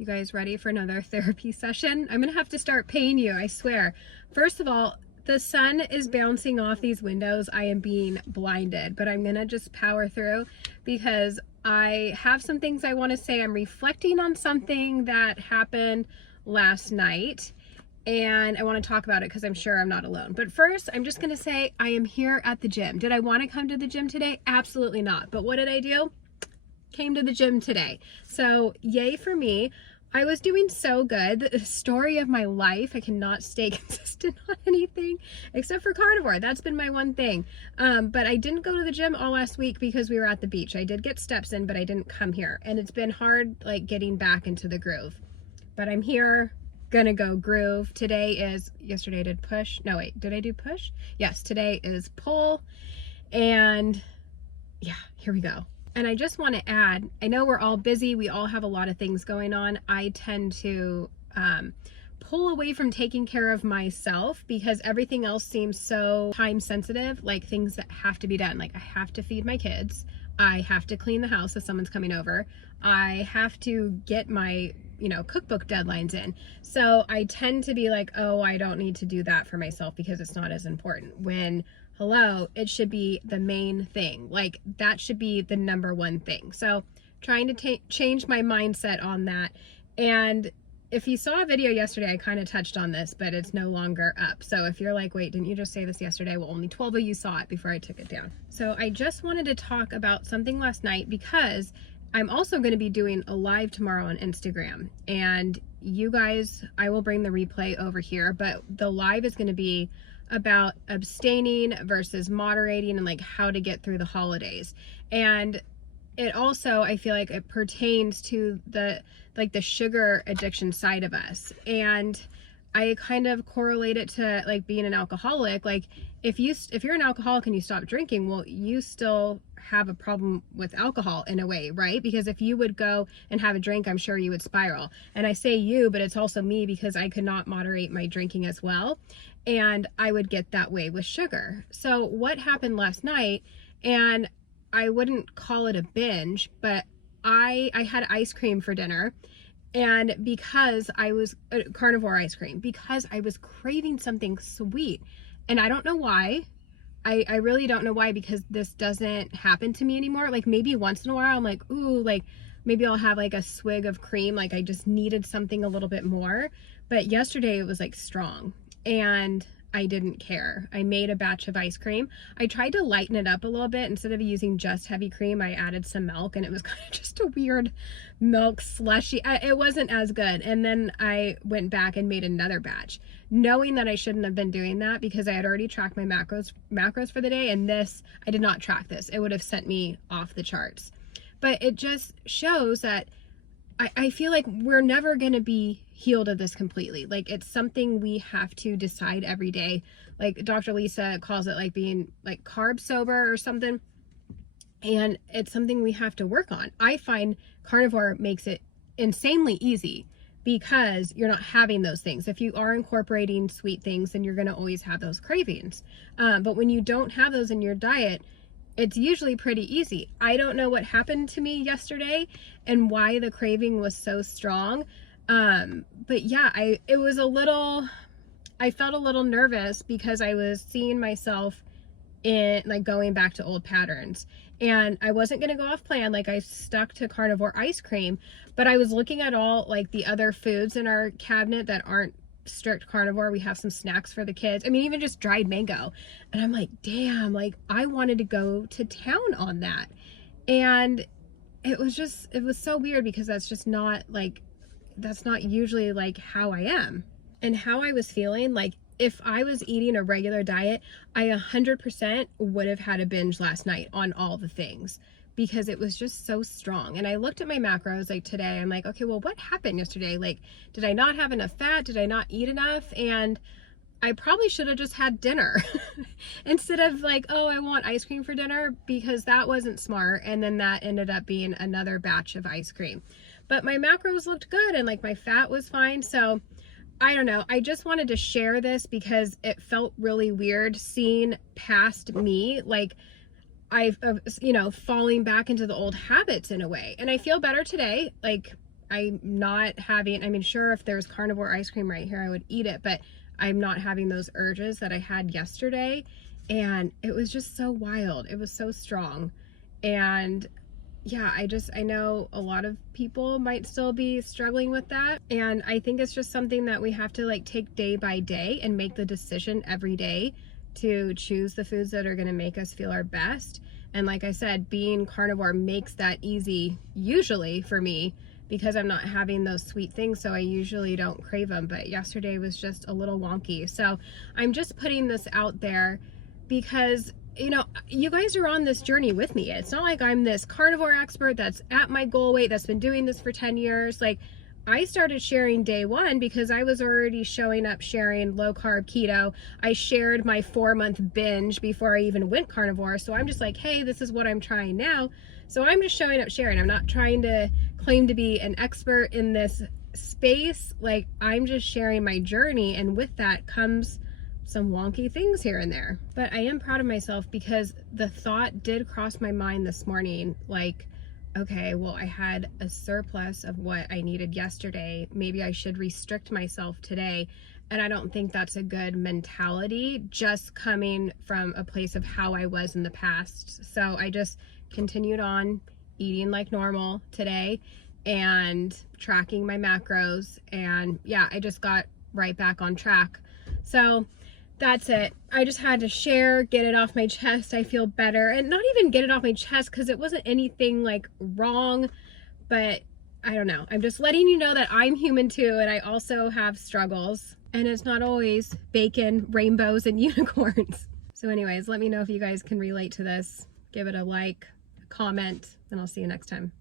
You guys ready for another therapy session? I'm gonna have to start paying you, I swear. First of all, the sun is bouncing off these windows. I am being blinded, but I'm gonna just power through because I have some things I want to say. I'm reflecting on something that happened last night and I want to talk about it because I'm sure I'm not alone. But first, I'm just gonna say I am here at the gym. Did I want to come to the gym today? Absolutely not. But what did I do? Came to the gym today. So yay for me. I was doing so good. The story of my life. I cannot stay consistent on anything except for carnivore. That's been my one thing. But I didn't go to the gym all last week because we were at the beach. I did get steps in, but I didn't come here. And it's been hard like getting back into the groove. But I'm here, gonna go groove. Today is, yesterday I did push. No, wait, did I do push? Yes, today is pull. And yeah, here we go. And I just want to add, I know we're all busy. We all have a lot of things going on. I tend to pull away from taking care of myself because everything else seems so time sensitive, like things that have to be done. Like I have to feed my kids. I have to clean the house if someone's coming over. I have to get my, cookbook deadlines in. So I tend to be like, oh, I don't need to do that for myself because it's not as important. When hello, it should be the main thing. Like that should be the number one thing. So trying to change my mindset on that. And if you saw a video yesterday, I kind of touched on this, but it's no longer up. So if you're like, wait, didn't you just say this yesterday? Well, only 12 of you saw it before I took it down. So I just wanted to talk about something last night because I'm also going to be doing a live tomorrow on Instagram. And you guys, I will bring the replay over here, but the live is going to be about abstaining versus moderating and like how to get through the holidays. And it also, I feel like it pertains to the sugar addiction side of us. And I kind of correlate it to like being an alcoholic. Like if you're an alcoholic and you stop drinking, well, you still have a problem with alcohol in a way, right? Because if you would go and have a drink, I'm sure you would spiral. And I say you, but it's also me because I could not moderate my drinking as well. And I would get that way with sugar. So what happened last night, and I wouldn't call it a binge, but I had ice cream for dinner. And because I was carnivore ice cream, because I was craving something sweet. And I don't know why. I really don't know why, because this doesn't happen to me anymore. Like maybe once in a while I'm like, ooh, like maybe I'll have like a swig of cream. Like I just needed something a little bit more. But yesterday it was like strong and I didn't care. I made a batch of ice cream. I tried to lighten it up a little bit. Instead of using just heavy cream, I added some milk and it was kind of just a weird milk slushy. It wasn't as good. And then I went back and made another batch, knowing that I shouldn't have been doing that because I had already tracked my macros for the day. And this, I did not track this. It would have sent me off the charts. But it just shows that I feel like we're never going to be healed of this completely. Like it's something we have to decide every day. Like Dr. Lisa calls it like being like carb sober or something. And it's something we have to work on. I find carnivore makes it insanely easy because you're not having those things. If you are incorporating sweet things, then you're going to always have those cravings. But when you don't have those in your diet, it's usually pretty easy. I don't know what happened to me yesterday and why the craving was so strong. But yeah, I felt a little nervous because I was seeing myself in like going back to old patterns, and I wasn't going to go off plan. Like I stuck to carnivore ice cream, but I was looking at all like the other foods in our cabinet that aren't strict carnivore. We have some snacks for the kids. I mean, even just dried mango. And I'm like, damn, like I wanted to go to town on that. And it was so weird because that's not usually like how I am and how I was feeling. Like if I was eating a regular diet, I 100% would have had a binge last night on all the things because it was just so strong. And I looked at my macros like today, I'm like, okay, well, what happened yesterday? Like, did I not have enough fat? Did I not eat enough? And I probably should have just had dinner instead of like, oh, I want ice cream for dinner, because that wasn't smart. And then that ended up being another batch of ice cream. But my macros looked good and like my fat was fine. So I don't know. I just wanted to share this because it felt really weird seeing past me. Like falling back into the old habits in a way. And I feel better today. Like I'm not having, I mean, sure, if there's carnivore ice cream right here, I would eat it, but I'm not having those urges that I had yesterday. And it was just so wild. It was so strong. And yeah, I know a lot of people might still be struggling with that. And I think it's just something that we have to like take day by day and make the decision every day to choose the foods that are going to make us feel our best. And like I said, being carnivore makes that easy usually for me because I'm not having those sweet things, so I usually don't crave them. But yesterday was just a little wonky. So I'm just putting this out there because, you know, you guys are on this journey with me. It's not like I'm this carnivore expert that's at my goal weight, that's been doing this for 10 years. Like, I started sharing day one because I was already showing up sharing low carb keto. I shared my 4-month binge before I even went carnivore. So I'm just like, hey, this is what I'm trying now. So I'm just showing up sharing. I'm not trying to claim to be an expert in this space. Like, I'm just sharing my journey, and with that comes some wonky things here and there. But I am proud of myself because the thought did cross my mind this morning, like, okay, well, I had a surplus of what I needed yesterday. Maybe I should restrict myself today. And I don't think that's a good mentality, just coming from a place of how I was in the past. So I just continued on eating like normal today and tracking my macros. And yeah, I just got right back on track. So that's it. I just had to share, get it off my chest. I feel better, and not even get it off my chest because it wasn't anything like wrong, but I don't know. I'm just letting you know that I'm human too, and I also have struggles, and it's not always bacon, rainbows, and unicorns. So anyways, let me know if you guys can relate to this. Give it a like, a comment, and I'll see you next time.